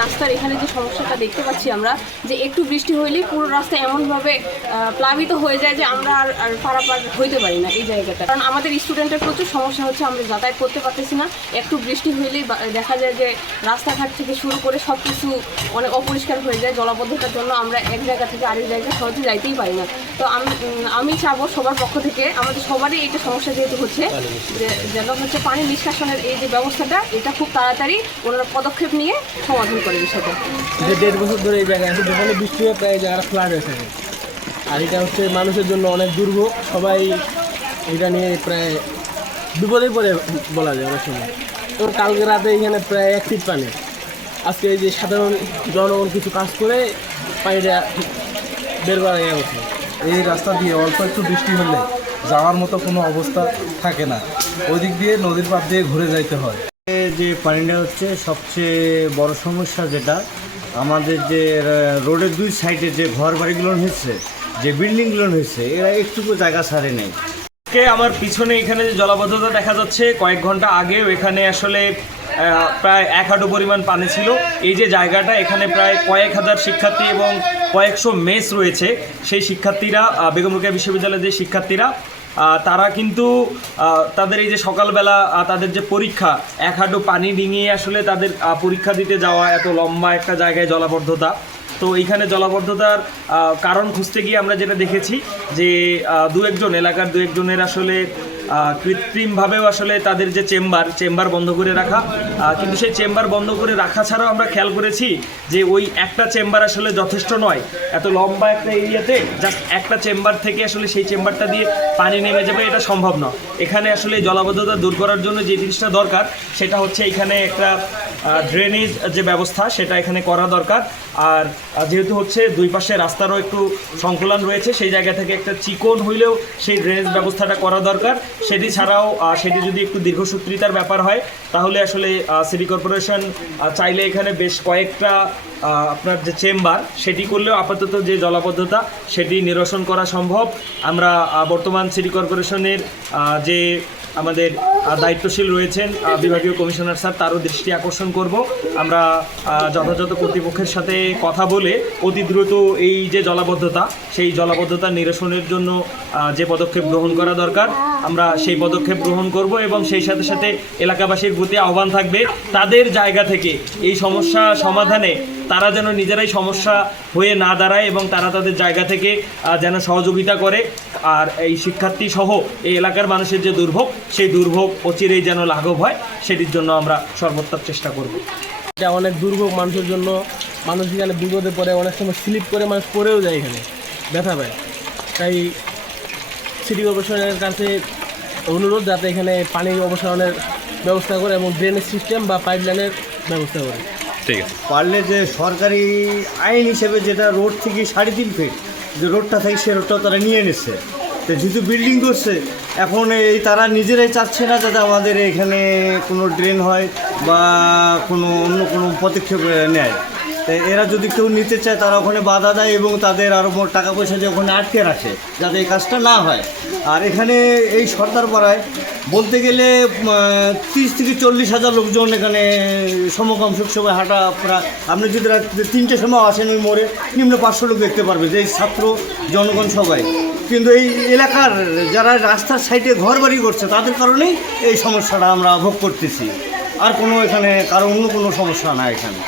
রাস্তার এখানে যে সমস্যাটা দেখতে পাচ্ছি আমরা, যে একটু বৃষ্টি হইলেই পুরো রাস্তা এমনভাবে প্লাবিত হয়ে যায় যে আমরা আর পারাপার হইতে পারি না এই জায়গাটা। কারণ আমাদের স্টুডেন্টের প্রচুর সমস্যা হচ্ছে, আমরা যাতায়াত করতে পারতেছি না। একটু বৃষ্টি হইলেই দেখা যায় যে রাস্তাঘাট থেকে শুরু করে সব কিছু অনেক অপরিষ্কার হয়ে যায়। জলাবদ্ধতার জন্য আমরা এক জায়গা থেকে আরেক জায়গায় সহজে যাইতেই পারি না। তো আমি চাবো সবার পক্ষ থেকে, আমাদের সবারই এইটা সমস্যা যেহেতু হচ্ছে, যে যেন হচ্ছে পানি নিষ্কাশনের এই যে ব্যবস্থাটা, এটা খুব তাড়াতাড়ি ওনারা পদক্ষেপ নিয়ে সমাধান করে বিষয়টা। যে 1.5 বছর ধরে এই জায়গায় আছে, যেখানে বৃষ্টি হয়ে প্রায় জায়গাটা ফ্লাড হয়ে থাকে। আর এটা হচ্ছে মানুষের জন্য অনেক দুর্ভোগ। সবাই এটা নিয়ে প্রায় বিপদে পড়ে বলা যায় অনেক সময়। তো কালকে রাতে এখানে প্রায় 1 ফিট পানি। আজকে এই যে সাধারণ জনগণ কিছু কাজ করে পানিটা বের করা গেছে। এই রাস্তা দিয়ে অল্প একটু বৃষ্টি হলে যাওয়ার মতো কোনো অবস্থা থাকে না, ওই দিক দিয়ে নদীর পাড় দিয়ে ঘুরে যাইতে হয়। যে পানিটা হচ্ছে সবচেয়ে বড় সমস্যা, যেটা আমাদের যে রোডের 2 সাইডে যে ঘর বাড়িগুলো হয়েছে, যে বিল্ডিংগুলো হয়েছে, এরা একটুকু জায়গা ছাড়ে নেই। আমার পিছনে এখানে যে জলাবদ্ধতা দেখা যাচ্ছে, কয়েক ঘন্টা আগেও এখানে আসলে প্রায় 1 হাঁটু পরিমাণ পানি ছিল। এই যে জায়গাটা, এখানে প্রায় কয়েক হাজার শিক্ষার্থী এবং কয়েকশো মেস রয়েছে। সেই শিক্ষার্থীরা, বেগম রোকেয়া বিশ্ববিদ্যালয়ের যে শিক্ষার্থীরা, তারা কিন্তু তাদের এই যে সকালবেলা তাদের যে পরীক্ষা, 1 হাঁটু পানি ডিঙিয়ে আসলে তাদের পরীক্ষা দিতে যাওয়া, এত লম্বা একটা জায়গায় জলাবদ্ধতা। তো এইখানে জলাবদ্ধতার কারণ খুঁজতে গিয়ে আমরা যেটা দেখেছি যে এলাকার দু একজনের আসলে কৃত্রিমভাবেও আসলে তাদের যে চেম্বার বন্ধ করে রাখা, কিন্তু সেই চেম্বার বন্ধ করে রাখা ছাড়াও আমরা খেয়াল করেছি যে ওই একটা চেম্বার আসলে যথেষ্ট নয়। এত লম্বা একটা এরিয়াতে জাস্ট একটা চেম্বার থেকে আসলে সেই চেম্বারটা দিয়ে পানি নেমে যাবে, এটা সম্ভব নয়। এখানে আসলে জলাবদ্ধতা দূর করার জন্য যে জিনিসটা দরকার, সেটা হচ্ছে এখানে একটা ড্রেনেজ যে ব্যবস্থা, সেটা এখানে করা দরকার। আর যেহেতু হচ্ছে 2 পাশে রাস্তারও একটু সংকুলান রয়েছে, সেই জায়গা থেকে একটা চিকন হইলেও সেই ড্রেনেজ ব্যবস্থাটা করা দরকার। সেটি ছাড়াও সেটি যদি একটু দীর্ঘসূত্রিতার ব্যাপার হয়, তাহলে আসলে সিটি কর্পোরেশন চাইলে এখানে বেশ কয়েকটা আপনার যে চেম্বার, সেটি করলেও আপাতত যে জলাবদ্ধতা সেটি নিরসন করা সম্ভব। আমরা বর্তমান সিটি কর্পোরেশনের যে আমাদের দায়িত্বশীল রয়েছেন বিভাগীয় কমিশনার স্যার, তারও দৃষ্টি আকর্ষণ করব। আমরা যথাযথ কর্তৃপক্ষের সাথে কথা বলে অতি দ্রুত এই যে জলাবদ্ধতা, সেই জলাবদ্ধতা নিরসনের জন্য যে পদক্ষেপ গ্রহণ করা দরকার, আমরা সেই পদক্ষেপ গ্রহণ করব। এবং সেই সাথে সাথে এলাকাবাসীর প্রতি আহ্বান থাকবে, তাদের জায়গা থেকে এই সমস্যা সমাধানে তারা যেন নিজেরাই সমস্যা হয়ে না দাঁড়ায় এবং তারা তাদের জায়গা থেকে যেন সহযোগিতা করে। আর এই শিক্ষার্থী সহ এই এলাকার মানুষের যে দুর্ভোগ, সেই দুর্ভোগ অচিরেই যেন লাঘব হয়, সেটির জন্য আমরা সর্বোত্তম চেষ্টা করব। এটা অনেক দুর্ভোগ মানুষের জন্য। মানুষ এখানে বিপদে পড়ে, অনেক সময় স্লিপ করে মানুষ পড়েও যায়, এখানে ব্যথা পায়। তাই সিটি কর্পোরেশনের কাছে অনুরোধ যাতে এখানে পানির অপসারণের ব্যবস্থা করে এবং ড্রেনেজ সিস্টেম বা পাইপলাইনের ব্যবস্থা করে। ঠিক আছে, পারলে যে সরকারি আইন হিসেবে যেটা রোড থেকে 3.5 ফিট যে রোডটা থাকে, সে রোডটা তারা নিয়ে নিচ্ছে। তো যেহেতু বিল্ডিং করছে, এখন এই তারা নিজেরাই চাচ্ছে না যাতে আমাদের এখানে কোনো ড্রেন হয় বা অন্য কোনো পদক্ষেপ নেয়। তাই এরা যদি কেউ নিতে চায়, তারা ওখানে বাধা দেয় এবং তাদের আরও টাকা পয়সা দিয়ে ওখানে আটকে রাখে যাতে এই কাজটা না হয়। আর এখানে এই সর্দার পাড়ায় বলতে গেলে 30 থেকে 40 হাজার লোকজন এখানে সমকাম সময় হাঁটা প্রায়। আপনি যদি রাত 3টের সময় আসেন, ওই মোড়ে নিম্ন 500 লোক দেখতে পারবে, যে এই ছাত্র জনগণ সবাই। কিন্তু এই এলাকার যারা রাস্তার সাইডে ঘর বাড়ি করছে, তাদের কারণেই এই সমস্যাটা আমরা ভোগ করতেছি। আর কোনো এখানে কারো অন্য কোনো সমস্যা না এখানে।